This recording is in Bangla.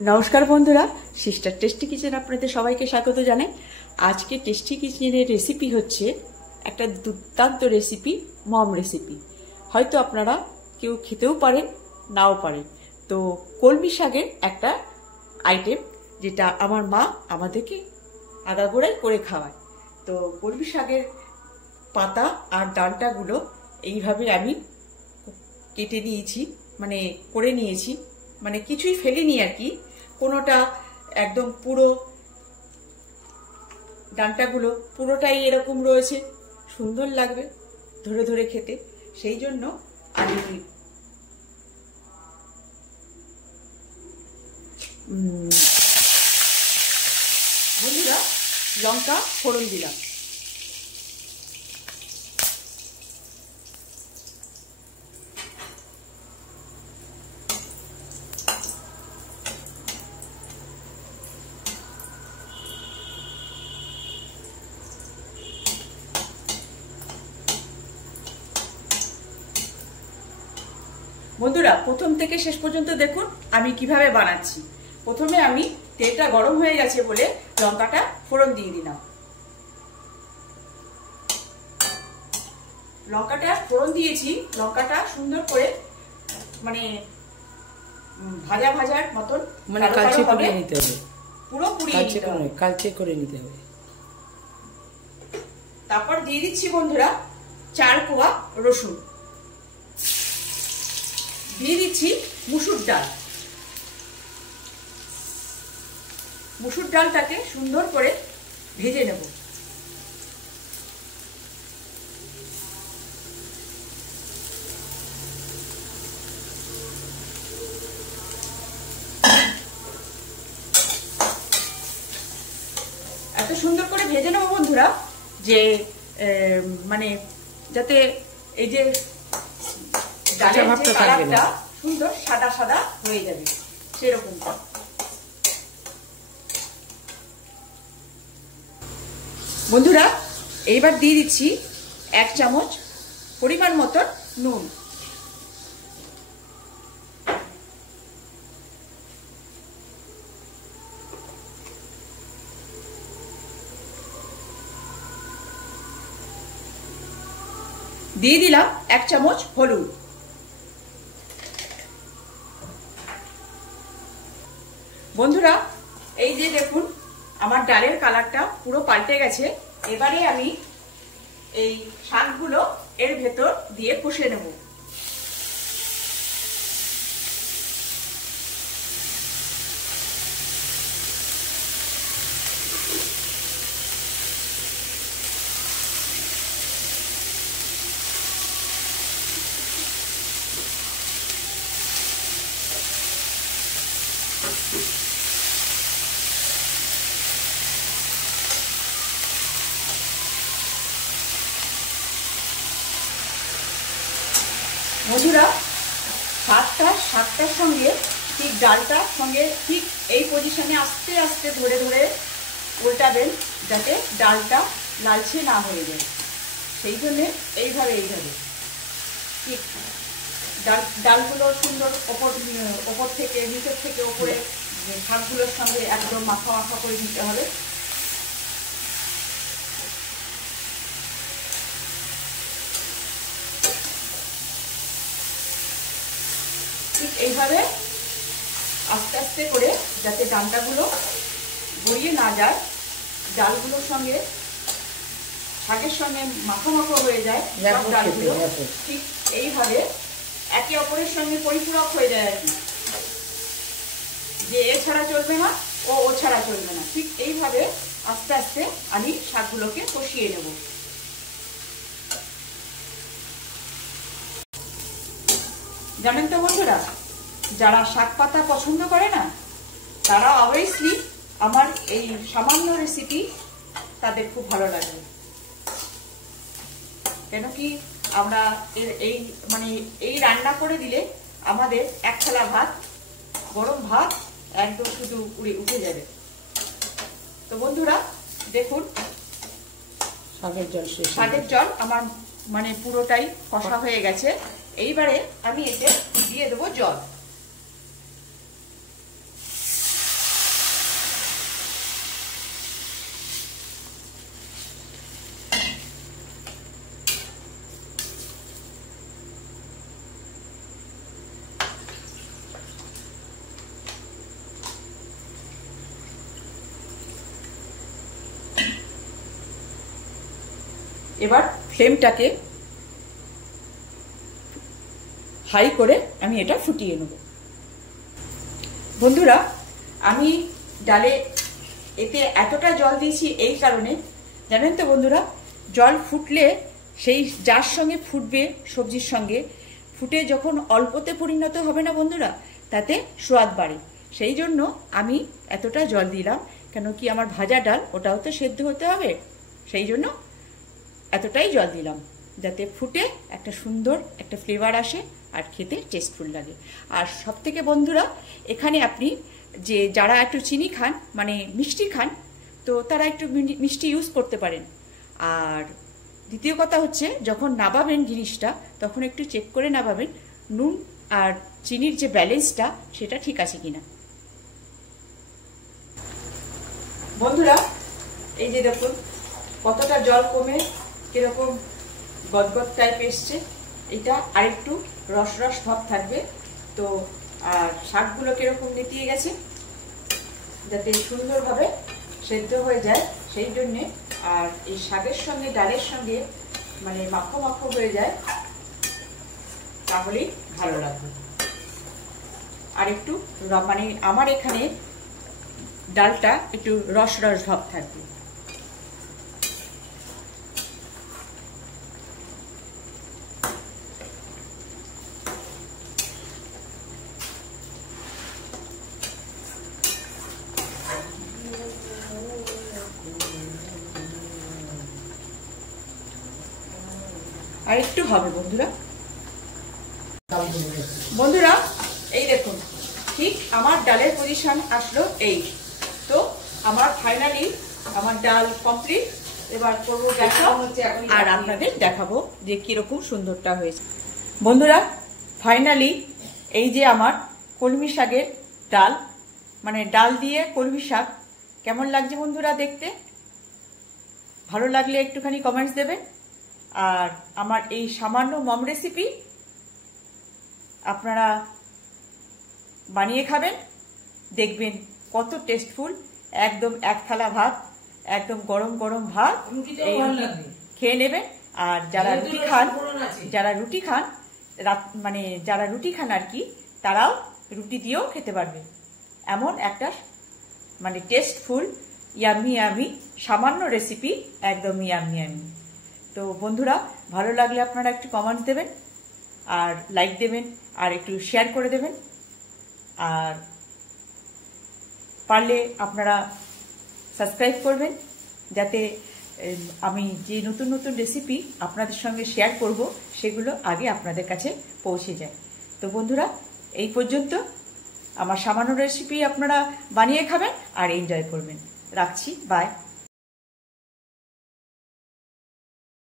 নমস্কার বন্ধুরা, সিস্টার টেস্টি কিচেন আপনাদের সবাইকে স্বাগত জানাই। আজকে টেস্টি কিচেনের রেসিপি হচ্ছে একটা দুর্দান্ত রেসিপি, মম রেসিপি। হয়তো আপনারা কেউ খেতেও পারেন, নাও পারেন। তো কলমি শাকের একটা আইটেম, যেটা আমার মা আমাদেরকে আগাগোড়াই করে খাওয়ায়। তো কলমি শাকের পাতা আর ডাঁটাগুলো এইভাবে আমি কেটে নিয়েছি, মানে করে নিয়েছি, মানে কিছুই ফেলিনি আর কি। কোনোটা একদম পুরো, ডাঁটাগুলো পুরোটাই এরকম রয়েছে, সুন্দর লাগবে ধরে ধরে খেতে। সেই জন্য আমি বন্ধুরা লঙ্কা ফোড়ন দিলাম। বন্ধুরা প্রথম থেকে শেষ পর্যন্ত দেখুন আমি কিভাবে বানাচ্ছি। প্রথমে আমি তেলটা গরম হয়ে গেছে বলে লঙ্কাটা ফোড়ন দিয়ে দিলাম। লঙ্কাটা ফোড়ন দিয়েছি, লঙ্কাটা সুন্দর করে মানে ভাজা ভাজার মতন, মানে কালচে করে নিতে হবে, পুরো পুড়িয়ে নিতে হবে, কালচে করে নিতে হবে। তারপর দিয়ে দিচ্ছি বন্ধুরা 4 কোয়া রসুন, দিয়ে দিচ্ছি মুসুর ডাল। মুসুর ডালটাকে সুন্দর করে ভেজে নেব। এত সুন্দর করে ভেজে নেব বন্ধুরা যে মানে যাতে এই যে ডালের যে কালারটা সুন্দর সাদা সাদা হয়ে যাবে সেরকম। বন্ধুরা এইবার দিয়ে দিচ্ছি 1 চামচ পরিমাণ মতন নুন। দিয়ে দিলাম 1 চামচ হলুদ। বন্ধুরা এই যে দেখুন আমার ডালের কালারটা পুরো পাল্টে গেছে। এবারে আমি এই শাকগুলো এর ভেতর দিয়ে কষে নেব। বন্ধুরা শাকটার সঙ্গে ঠিক ডালটার সঙ্গে ঠিক এই পজিশনে আস্তে আস্তে ধরে ধরে উল্টাবেন, যাতে ডালটা লালচে না হয়ে যায়। সেই জন্যে এইভাবে ঠিক ডালগুলো সুন্দর ওপর থেকে নিচের থেকে ওপরে শাকগুলোর সঙ্গে একদম মাখা মাখা করে দিতে হবে। ঠিক এইভাবে আস্তে আস্তে করে যাতে ডাঁটাগুলো গড়িয়ে না যায়, ডালগুলোর সঙ্গে শাকের সঙ্গে মাখা মাখা হয়ে যায় সব ডালগুলো। ঠিক এইভাবে একে অপরের সঙ্গে পরিপূরক হয়ে যায় আর কি, যে এ ছাড়া চলবে না ও ছাড়া চলবে না। ঠিক এইভাবে আস্তে আস্তে আমি শাকগুলোকে কষিয়ে নেব। জানেন তো বন্ধুরা, যারা শাক পাতা পছন্দ করে না তারা অবভিয়াসলি আমার এই সামান্য রেসিপি তাদের খুব ভালো লাগবে। কেন কি আমরা এই মানে এই রান্না করে দিলে আমাদের 1 থালা ভাত, গরম ভাত একদম শুধু উঠে যাবে। তো বন্ধুরা দেখুন শাকের জল আমার মানে পুরোটাই কষা হয়ে গেছে। এইবারে আমি এতে দিয়ে দেবো জল। এবার ফ্লেমটাকে হাই করে আমি এটা ফুটিয়ে নেব। বন্ধুরা, আমি ডালে এতে এতটা জল দিয়েছি এই কারণে, জানেন তো বন্ধুরা, জল ফুটলে সেই যার সঙ্গে ফুটবে সবজির সঙ্গে ফুটে যখন অল্পতে পরিণত হবে না বন্ধুরা, তাতে স্বাদ বাড়ে। সেই জন্য আমি এতটা জল দিলাম, কেন কি আমার ভাজা ডাল ওটাও তো সেদ্ধ হতে হবে, সেই জন্য এতটাই জল দিলাম, যাতে ফুটে একটা সুন্দর একটা ফ্লেভার আসে আর খেতে টেস্টফুল লাগে। আর সব থেকে বন্ধুরা, এখানে আপনি যে যারা একটু চিনি খান, মানে মিষ্টি খান, তো তারা একটু মিষ্টি ইউজ করতে পারেন। আর দ্বিতীয় কথা হচ্ছে, যখন নাবাবেন জিনিসটা তখন একটু চেক করে নাবাবেন নুন আর চিনির যে ব্যালেন্সটা সেটা ঠিক আছে কিনা। বন্ধুরা, এই যে দেখুন কতটা জল কমে কিরকম গদগদ টাইপ এসছে, এটা আরেকটু রস রস ভাব থাকবে। তো আর শাকগুলো কিরকম নেতিয়ে গেছে, যাতে সুন্দরভাবে সেদ্ধ হয়ে যায় সেই জন্যে, আর এই শাকের সঙ্গে ডালের সঙ্গে মানে মাখো মাখো হয়ে যায়, তাহলেই ভালো লাগবে। আর একটু মানে আমার এখানে ডালটা একটু রস রস ভাব থাকবে। আর একটু হবে বন্ধুরা। বন্ধুরা, এই দেখুন ঠিক আমার ডালের পজিশন আসলো এই। তো আমার ফাইনালি আমার ডাল কমপ্লিট। এবার করবো গ্যাসটা আর আপনাদের দেখাবো যে কিরকম সুন্দরটা হয়েছে। বন্ধুরা, ফাইনালি এই যে আমার কলমি শাকের ডাল, মানে ডাল দিয়ে কলমি শাক কেমন লাগছে বন্ধুরা দেখতে? ভালো লাগলে একটুখানি কমেন্টস দেবেন। আর আমার এই সামান্য মম রেসিপি আপনারা বানিয়ে খাবেন, দেখবেন কত টেস্টফুল। একদম এক থালা ভাত, একদম গরম গরম ভাত খেয়ে নেবেন। আর যারা রুটি খান, মানে যারা রুটি খান আর কি, তারাও রুটি দিয়েও খেতে পারবে। এমন একটা মানে টেস্টফুল ইয়ামি ইয়ামি সামান্য রেসিপি, একদম ইয়ামি ইয়ামি। তো বন্ধুরা, ভালো লাগলে আপনারা একটু কমেন্ট দেবেন আর লাইক দেবেন আর একটু শেয়ার করে দেবেন। আর পারলে আপনারা সাবস্ক্রাইব করবেন, যাতে আমি যে নতুন নতুন রেসিপি আপনাদের সঙ্গে শেয়ার করব সেগুলো আগে আপনাদের কাছে পৌঁছে যায়। তো বন্ধুরা, এই পর্যন্ত আমার সামান্য রেসিপি আপনারা বানিয়ে খাবেন আর এনজয় করবেন। রাখছি, বাই।